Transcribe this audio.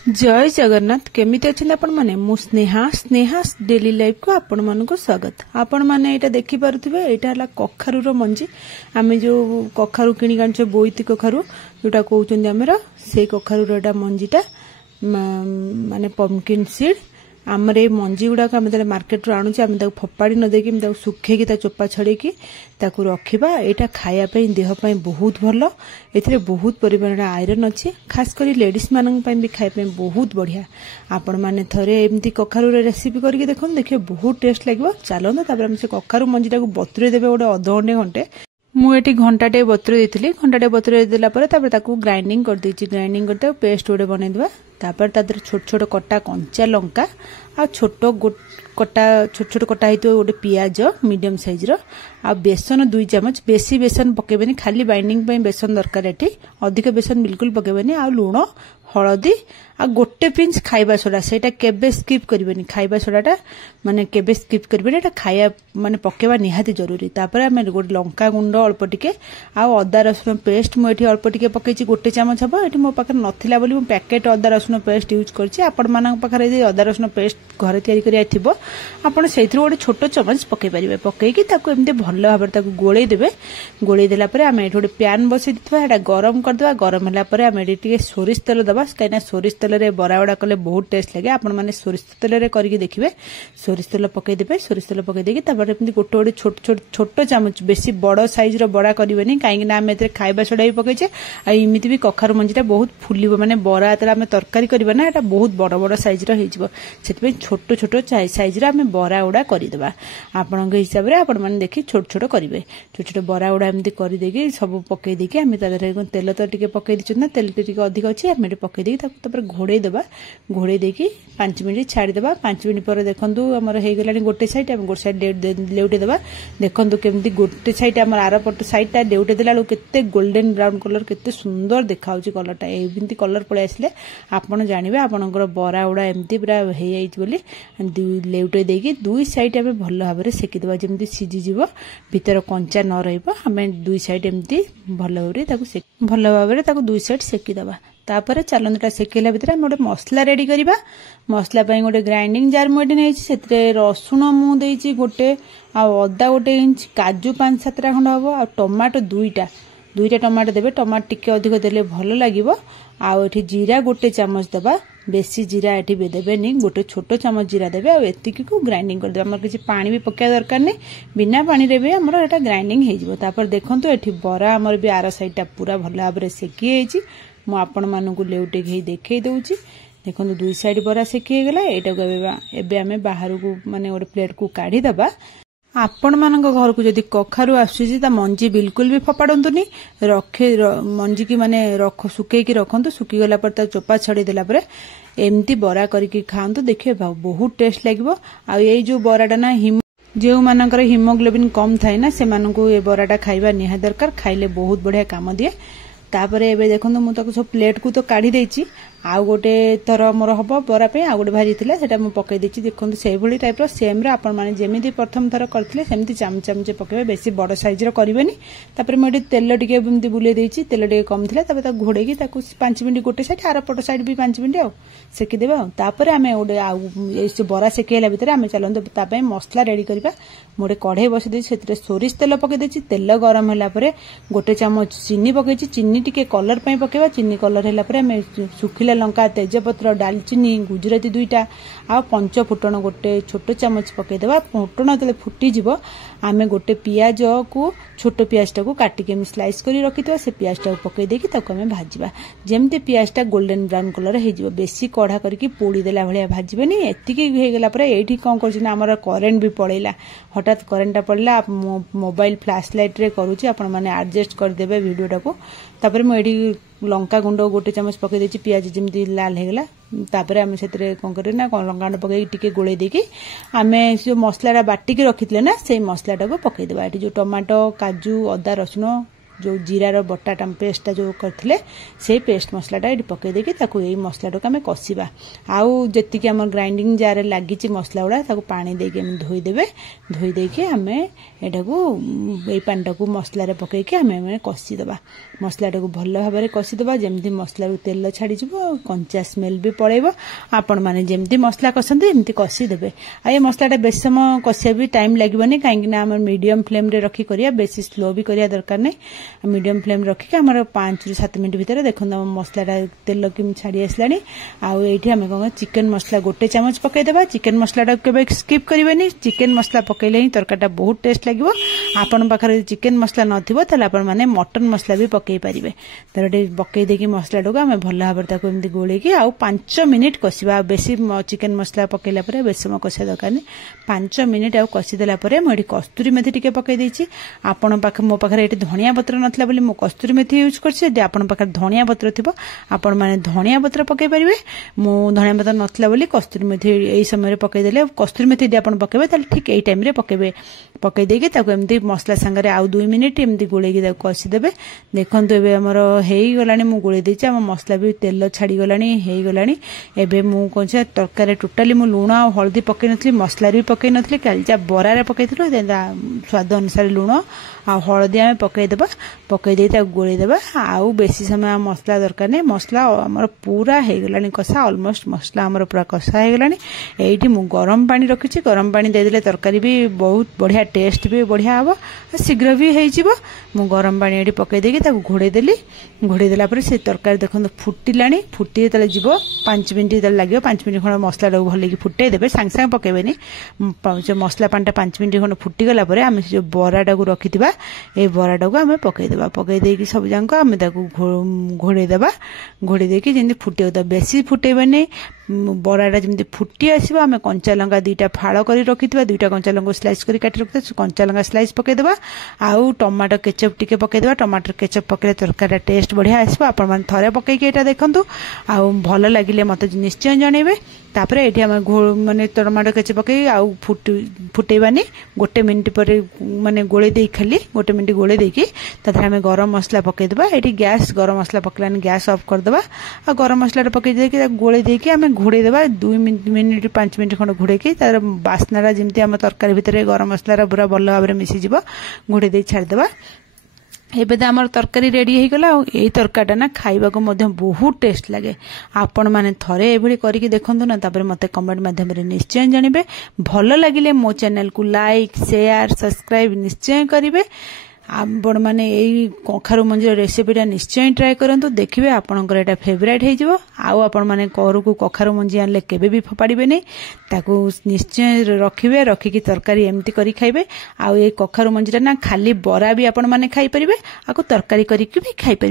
जय जगन्नाथ केमिति अच्छे आपण मैंने मु स्नेहा स्नेहा डेली लाइफ को आपण मान को स्वागत। आपण मैंने यहाँ देखी पारे यहाँ कखारू मंजी आम जो कखारू किणी आने बोईती कखारू जोटा कहते आमर से कखारू मंजीटा माने पंपकिन सीड आमर ये मंजी गुड़ाक आम मार्केट रू आणुचे आम फोपाड़ी न देकी सुखेकी चोपा छड़ेकी रखा यहाँ खायापी देहपाई बहुत भल ए बहुत परिमाण आयरन अच्छी खास कर लेडीज मान भी खायापी बहुत बढ़िया। आपण मैंने थरे एमती कखारू रेसिपी करके देखो देखिए बहुत टेस्ट लगे। चलते से कखारू मंजीटा बतुरे देवे गोटे अध घंटे घंटे मुझे घंटाटे बतुरे देती घंटाटे बतुरे देलापर ग्राइंडिंग कर ग्राइंडिंग करते पेस्ट गोटे बनईदेवा तापर छोट छोट कटा कंचा लंका आ छोट कटा छोट छोट कटा होता गोटे पियाज मीडियम साइज आ बेसन 2 चमच बेसी बेसन पकेबेनी खाली बाइंडिंग बेसन दरकार एटी अधिक बेसन बिल्कुल पकेबेनी आ लुण हलदी आ गोटे पिंच खाइबा सोडा सेटा केबे स्किप करिबेनी खाइबा सोडाटा माने केबे स्किप करिबेनी एटा खाया माने पकेबा निहाती जरूरी। तापर आमे गोटे लंका गुंड अल्प टिके आ अदा रसुन पेस्ट मु एठी अल्प टिके पकेची गोटे चमच हबो एठी मो पाखर नथिला बोली मु पैकेट अदा रसुन पेस्ट यूज करछि। आपण मानक पाखर जे अदा रसुन पेस्ट घरे तयारी करिया थिबो आपण सेथरो गोटे छोट चमच पके परिबे पकेकी ताको एमते भल्ल भाबरे ताको गोळेई देबे। गोळेई देला परे आमे एठी गोटे पैन बसै दिथबा एटा गरम कर देबा। गरम होला परे आमे एठी टिके सोरिष तेल दबा काइना सोरिष तेल रे बरा वडा कले बहुत टेस्ट लगे। आपण माने सोरिष तेल रे करके देखिबे। सोरिष तेल पके देबे सोरिष तेल पके देकी तापर एमती गोटे गोटे छोट छोट छोट चमच बेसी बड़ साइज रो बड़ा करबेनी काहे ना आमे एते खाइबा सोडा भी पकेचे आ इमिति भी कखारू मंजीटा बहुत फुलिबो माने बरा तेला आमे तरकारी करबा ना एटा बहुत बड़ बड़ साइज रो हेजिबो सेतबे छोट छोट साइज रो आमे बरा वडा करि देबा। आपनक हिसाब रे आपण माने देखि छोट छोट करिवे छोट छोट बरा वडा एमती करि देकी सब पके देकी आमे तादरे तेल तो टिके पके दिछन ना तेल टिके अधिक अछि आमे पके देकी तापर घोड़े देबा। घोड़े देकी 5 मिनिट छाड़ी देबा। 5 मिनिट पर देखंतु हमर हे गेलानी गोटे साइड हम गोटे साइड लेउटे देबा। देखंतु केमती गोटे साइड हमर आरा पट साइडटा लेउटे देला लो केते गोल्डन ब्राउन कलर केते सुंदर देखाउची कलरटा एमती कलर पळे आसले आपण जानिबे आपनकर बरा उडा एमती पूरा हे आइछ बोली लेउटे देकी दुई साइड हमें भल भाबरे सेकी देबा जेमती सिजी जीवो भीतर कंचा न रहइबो हमें दुई साइड एमती भल भाबरे ताको दुई साइड सेकी देबा। तापर चलनटा सेकेला भितर हम गोटे मसला रेडी करबा। मसला पई गोटे ग्राइंडिंग जार मोडी नै सेतरे रसुण मु देइची गोटे आ अदा गोटे इंच काजू 5-7 खंड हबो आ टमाटो दुईटा टमाटो देबे। टमाटो टिके अधिक देले भलो लागिवो। आ एठी जीरा गोटे चमच देबा बेसी जीरा एठी बे देबेनी गोटे छोटो चमच जीरा देबे आ एतिकी को ग्राइंडिंग कर देबा। हमर किछि पानी भी पक्का दरकार नै बिना पानी रे भी हमर एटा ग्राइंडिंग हे जिवो। तापर देखंतु एठी बरा हमर भी आरा साइडटा पूरा भलो भाबरे सेकी हेछि मु आपण मानकु लेउटे घे देखै दउची। देखंतु दुई साइड बरा सेकी हे गेला एटा एबे आमे बाहर को माने गोटे प्लेट को काढी दबा। आपण मानक घर को जदि कखारू आसुची ता मंजी बिल्कुल भी फपाडंतुनी रखे मंजी की माने सुखे की रखंतु सुखी गला पर ता चोपा छड़ी देला पर एमती बरा करके खांतु देखिए बहुत टेस्ट लागिवो। आ ये जो बराटा ना जो मानकर हिमोग्लोबिन कम थाए ना से मानकु ए बराटा खाइबा निहा दरकार खाइले बहुत बढ़िया काम दिए। तापर एबे देखंतु मु ताको सब प्लेट को तो काढी देछि आ गोटे थर मोर हबो बरा पे आ गोटे भारी थिला सेटा मु पकै देछि। देखंतु सेही भली टाइप रो सेम रे आपण माने जेमिति प्रथम थर करथिले सेमिति चमचे पकेबे बेसी बड़ साइज रो करिवेनी। तापर मु एठी तेल टिके एमति बुले देछि तेल टिके कम थिला तापर ता घोड़े की ताको 5 मिनिट गोटे साइड आर पट साइड भी 5 मिनिट आ सेकी देबा। तापर आमे ओडे आ ए बरा सेकेला भितर आमे चलंतु ता पय मसला रेडी करबा। मोडे कढ़े बसि देछि सेतरे सोरिष तेल पके देछि तेल गरम होला परे गोटे चमच चीनी पकेछि चीनी टिके कलर पय पकेबा। चीनी कलर होला परे आमे सुखिला लंका तेजपत्र दालचीनी गुजराती 2टा आ 5 फुटण गोटे छोट चमच पके देबा। फुटण तले फुटी जिवो आमे गोटे पियाज को छोट पियाज टाको काटी के स्लाइस करी रखितबा से पियाज टाको पके देकी ताको हमें भाजीबा जेमते पियाज टा गोल्डन ब्राउन कलर हे जिवो। बेसी कढ़ा करके पोड़ी देला भलिया भाजीबनी एतिकी हे गेला परे एठी कोन करछि ना हमर करेंट भी पड़ेला हठात करेंटटा पड़ला मोबाइल फ्लैश लाइट रे करूछि आपण माने एडजस्ट कर देबे वीडियो टाको। तापर म एठी लंका गुंड गोटे चमच पके देछि पियाज जेमती लाल हे गेला तापर आमे सेतरे कोन करे ना लंका गुंड पके टिके गोळे देकी आमे से मसलाटा बाटी के रखितले ना से मसलाटा को पके देबा। एठी जो टमाटो काजू अदा रसुण जो जीरार बटा पेस्टा जो करथिले से पेस्ट मसलाटा ये पकई देकी ताकू यही मसलाटा आम कषा आउ जी आम ग्राइंडिंग जार लगी मसला गुड़ा ताकू पानी देके धोईदेवे धोई देकी आम एटा को पानी को मसलार पकईकी आम कषिदेवा मसलाटा को भल भाव में कषिदेवा जमी मसला तेल छाड़ कंचा स्मेल भी पड़ेब आपण मैंने जमी मसला कसते एमती कषिदेवे आ ये मसलाटा बेस समय कषिया भी टाइम लगे कहीं आम मीडियम फ्लेम रे रखी करिया बेसी स्लो भी करिया दरकार नहीं मीडियम फ्लेम रखिक आम 5 ରୁ 7 मिनट भितर देखो मसलाटा तेल कि छाड़ी आसलानी आउ ये आम कौन चिकेन मसला गोटे चामच पकईदेवा चिकेन मसलाटा के स्किप करेंगे चिकेन मसला पकईले ही तरकारीटा बहुत टेस्ट लगे आपण पाखे चिकेन मसला नथिबो ताले आपण माने मटन मसला भी पकई पारिबे तरटे पकई देकी मसलाटा को आम भल भाव एमती गोलेकी आउ 5 मिनिट कषा बेसी चिकेन मसला पकईला बेस समय कषा दरकार नहीं 5 मिनिट आउ कषिदेला मुझे कस्तूरी मेथी टिके पकई देछि आपण पाखे मो पाखे ये धनिया पत्र नथिला बोली मो कस्तूरी मेथी यूज करछि आपण पाखे धनिया पत्र थिबो आपण माने धनिया पत्र पकई पारिबे मो धनिया पत्र नथिला बोली कस्तूरी मेथी एई समय पकई देले कस्तूरी मेथी दे आपण पकेबे ताले ठीक एई टाइम रे पकेबे पकई देके ताको एमती मसला संगे आउ 2 मिनिट एमती गोलेकी ताको कषिदेबे देखंतु एबे हमर हेई गलानी मु गोले देछि हम मसला भी तेल छाड़ी गलानी हेई गलानी एबे मु कोनसे तरकारी टोटली मु लूण आ हळदी पकई नथली मसला भी पकई नथली कालचा बरा रे पकईथिलु स्वाद अनुसार लूण आ हळदी आम पकईदेवा पकई दे गोलेदेवा आउ बेसी समय मसला दरकार नहीं मसला आमर पूरा हो गलानी कषा ऑलमोस्ट मसला आमर पूरा कषा हो गलानी एठी मु गरम पानी रखिछि गरम पानी देदेले तरकारी भी बहुत बढ़िया टेस्ट भी बढ़िया हम शीघ्र भी हो मु गरम पानी ये पकई देकी घोड़े देली घोड़े देला पर से तरकारी देखो फुटिलानी फुटी जो जीव 5 मिनट लगे 5 मिनट खंड मसला भल फुटे देवे सांगे सांगे पकेबेनी मसला पानी 5 मिनट खंड फुटीगला आम जो बराटा को रखी ये बराटा को आम पकईदेवा पकई देकी सब जाक आम घोड़ेदेवा घोड़े देकी जमी फुटे बेसी फुटेबनी बराटा जमी फुटी आसो आम कंचा लंका 2टा फाड़ कर रखी 2टा कंचा लंका स्लाइस कर काटी रखी कंचा लंका स्लाइस पकईदेवा आउ टमाटो केचप टिके पकईदेवा टमाटर केचप पकड़े तरकारी टेस्ट बढ़िया आसो आपण मैंने थरे पकईकी एटा देखंतु आउ भल लगिले मते निश्चय जणेबे तापरे एठी हम माने टमाटो केचप पकई आउ फुटेबानी गोटे मिनिट पर माने गोले दे खाली गोटे मिनिट गोले देकी ताथरे हम गरम मसला पकईदेवा एठी गैस गरम मसला पकलानी गैस ऑफ करदेवा आ गरम मसला पकई देकी गोले देकी हम घोड़े देवा 2 मिनिट 5 मिनिट खंड घोड़ेकी तार बास्नारा जमती आम तरकारी भितर गरम मसला पूरा भल भाव में मिसीज घोड़े दे छाड़देवा एबे तो आमर तरकारी रेडी हो गला यही तरकारीटा ना खाइबा को मध्य बहुत टेस्ट लगे आपण माने थरे एभली करिके देखंतु ना तापर मते कमेंट माध्यम रे निश्चय जानिबे भल लागिले मो चैनल को लाइक शेयर सब्सक्राइब निश्चय करिवे आपण माने एई कखारु मंजीर रेसिपीटा निश्चय ट्राई करंतु देखिबे आपनकर एटा फेवरेट हे जिवो आउ आपण माने करू को कखारु मंजी आनले केबे भी फपाड़िबे नै ताकू निश्चय रखिबे रखिकी तरकारी एमती करी खाइबे आउ ए कखारु मंजीटा ना खाली बरा भी आपण माने खाइ परिबे आकु तरकारी करिकि भी खाइ परिबे।